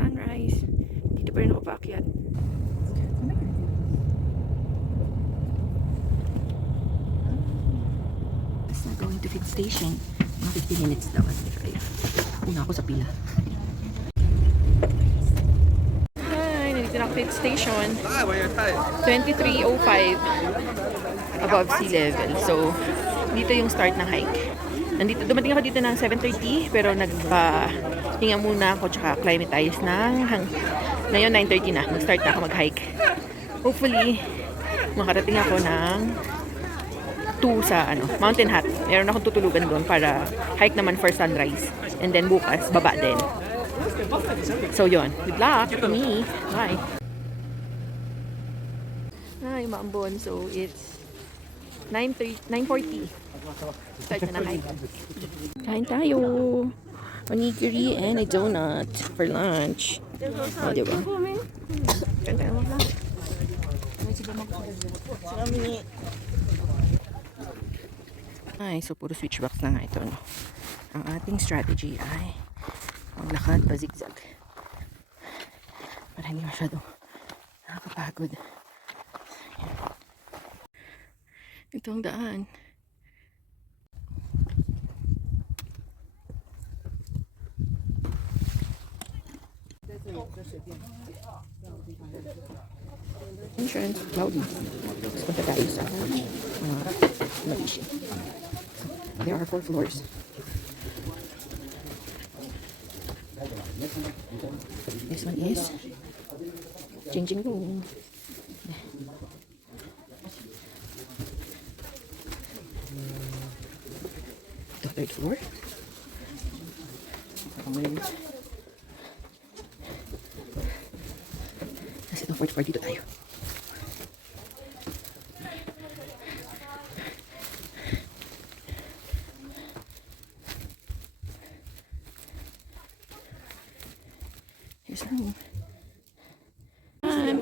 sunrise. Dito pa rin ako paakyat. Basta going to fit station. Mga 15 minutes daw at drive. Una ako sa pila. Hi, nandito na ako fit station. 23:05 above sea level. So, dito yung start ng hike. Dumating ako dito ng 7:30 pero nagpa-hinga muna ako tsaka climatize ngayon 9:30 na. Mag-start na ako mag-hike. Hopefully, makarating ako ng 2 sa Mountain Hut. Meron akong tutulugan doon para hike naman for sunrise. And then bukas, baba din. So yun, good luck to me. Bye. Ay, maambon. So it's 9:40. Start na ng hike. Kain tayo. Onigiri and a donut for lunch. O, diba? Kain tayo mo lang. Ay, so puro switchbacks na nga ito, no? Ang ating strategy ay maglakad pa zigzag para hindi masyadong nakakapagod. Ito ang daan. Insurance, cloudy. Tapos punta tayo sa Malaysia. There are 4 floors. This one is changing room. The 3rd floor. Kasi itong 4th floor dito tayo. Here's the room.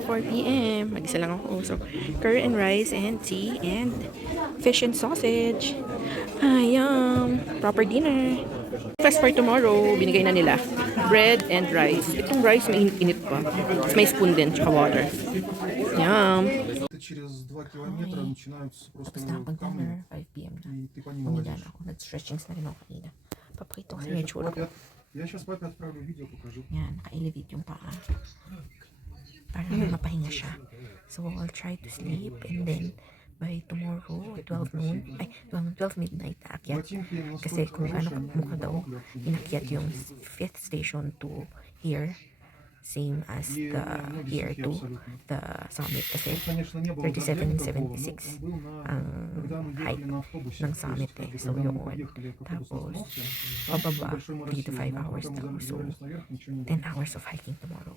4 p.m. Mag-isa lang ako. So, curry and rice and tea and fish and sausage. Ayam. Proper dinner. Breakfast for tomorrow. Binigay na nila. Bread and rice. Itong rice may init pa. May spoon din. Tsaka water. Yum. Tapos na akong dinner. 5 p.m. na. Umida na ako. Nag-stretchings na rin ako kanina. Papakita ko sa yung tsura ko. Yan. Naka-elevate yung paa. Para mapahinga siya. So, I'll try to sleep and then by tomorrow, 12 midnight, aakyat. Kasi kung ano mukha daw, inakyat yung 5th station to here. Same as the here to the summit. Kasi 3776 ang height ng summit eh. So, yun. Tapos, pababa 3 to 5 hours daw. So, 10 hours of hiking tomorrow.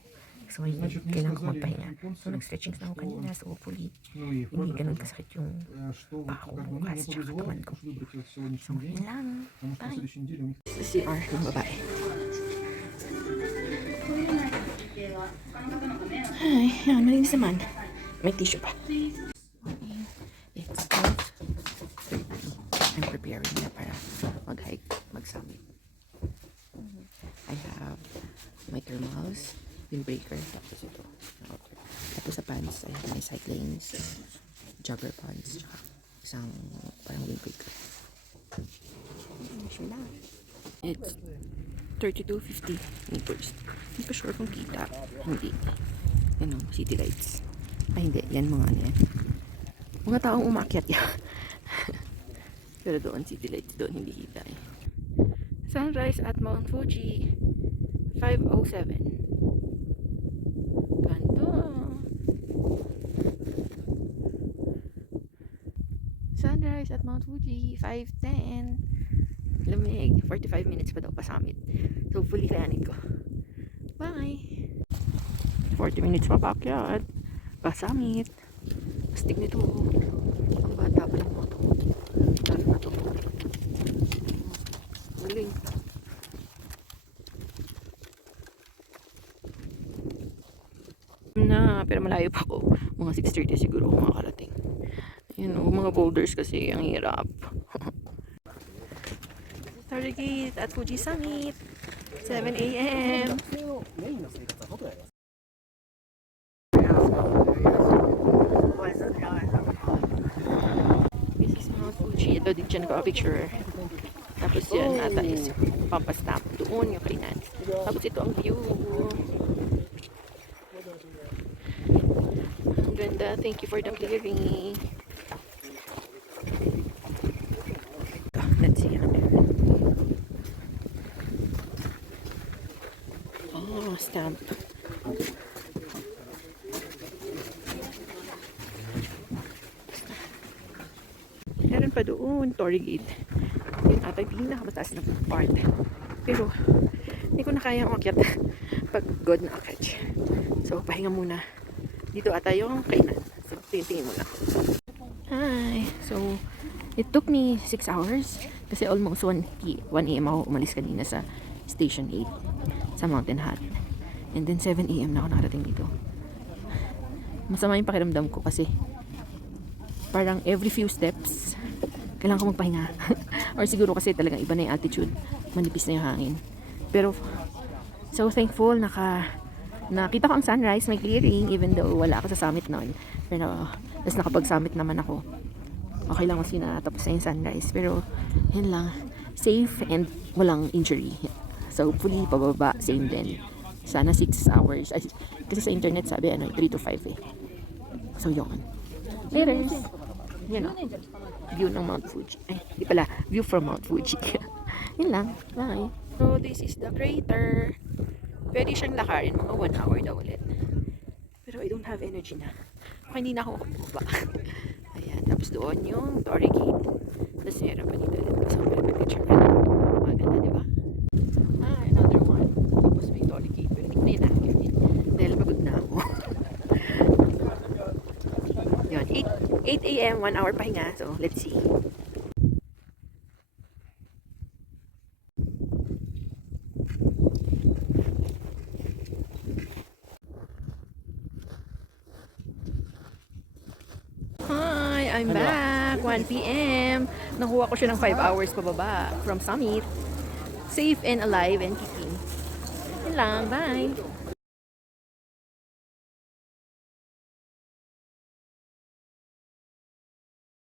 So, kailangan ko magpahinga. So, nag-stretchings na ako kanina. So, hopefully, hindi ganun kasakit yung paa ko bukas tsaka katawan ko. So, yun lang. Bye! Sa CR ng babae. Ay, yan. Malinis naman. May tissue pa. It's 12:30. I'm preparing na para mag-hike, mag-summit. I have my thermals, windbreaker, tapos ito. Tapos sa pants, I have my cyclings, jogger pants, tsaka isang parang windbreaker. It's 3250 meters. Hindi pa sure kung kita. Hindi. Yan o, city lights. Ay hindi, yan mga ano yan. Mga taong umakyat yan. Pero doon, city lights doon, hindi kita eh. Sunrise at Mount Fuji. 5:07. Ganto. Sunrise at Mount Fuji. 5:10. Lamig. 45 minutes pa daw pa summit. So, fully kayanin ko. Bye! 40 minutes pa paakyat. Pa summit. Astig nito. Ang bata pa ng moto. Lalo na to. Galing. Na, pero malayo pa ako. Mga 6:30 siguro ako makakarating. Ayan o, mga boulders kasi ang hirap. Starter gate at Fujisan Summit. 7 a.m. So, dito siya nagpa-picture. Tapos yan, ata is papastamp. Doon yung kainan. Tapos ito ang view. Ang ganda. Thank you for the clearing. Let's see. Oh, stamp. Meron pa doon, Tory Gate. Yun ata yung pinakamataas na part. Pero, hindi ko na kaya umakyat pag God na akach. So, pahinga muna. Dito ata yung kainan. So, tingin muna. Hi! So, it took me 6 hours. Kasi almost 1 a.m. ako umalis kanina sa Station 8 sa Mountain Hut. And then 7 a.m. na ako nakarating dito. Masama yung pakiramdam ko kasi parang every few steps kailangan ko magpahinga. Or siguro kasi talagang iba na yung altitude. Manipis na yung hangin. Pero, so thankful nakita ko ang sunrise, may clearing, even though wala ako sa summit noon. Pero, tapos nakapag-summit naman ako. Okay lang kasi natapos na yung sunrise. Pero, yun lang. Safe and walang injury. So, hopefully, pababa, same din. Sana 6 hours. Ay, kasi sa internet sabi, 3 to 5 eh. So, yun. Later. Yun o. View ng Mount Fuji. Ay, di pala. View from Mount Fuji. Yun lang. Bye. So, this is the crater. Pwede siyang lakarin. Mga 1 hour daw ulit. Pero I don't have energy na. Baka hindi na ako makababa. Ayan. Tapos doon yung Tory Gate. Tapos meron pa dito. So, picture ka. Maganda, di ba? Another one. Tapos may Tory Gate. Pero hindi ko na yun nakakit. Dahil pagod na ako. Yun. 8 a.m. 1 hour pahinga. So, let's see. Hi! I'm back! 1 p.m. Nakuha ko siya ng 5 hours pababa from summit. Safe and alive and kicking. Yun lang. Bye!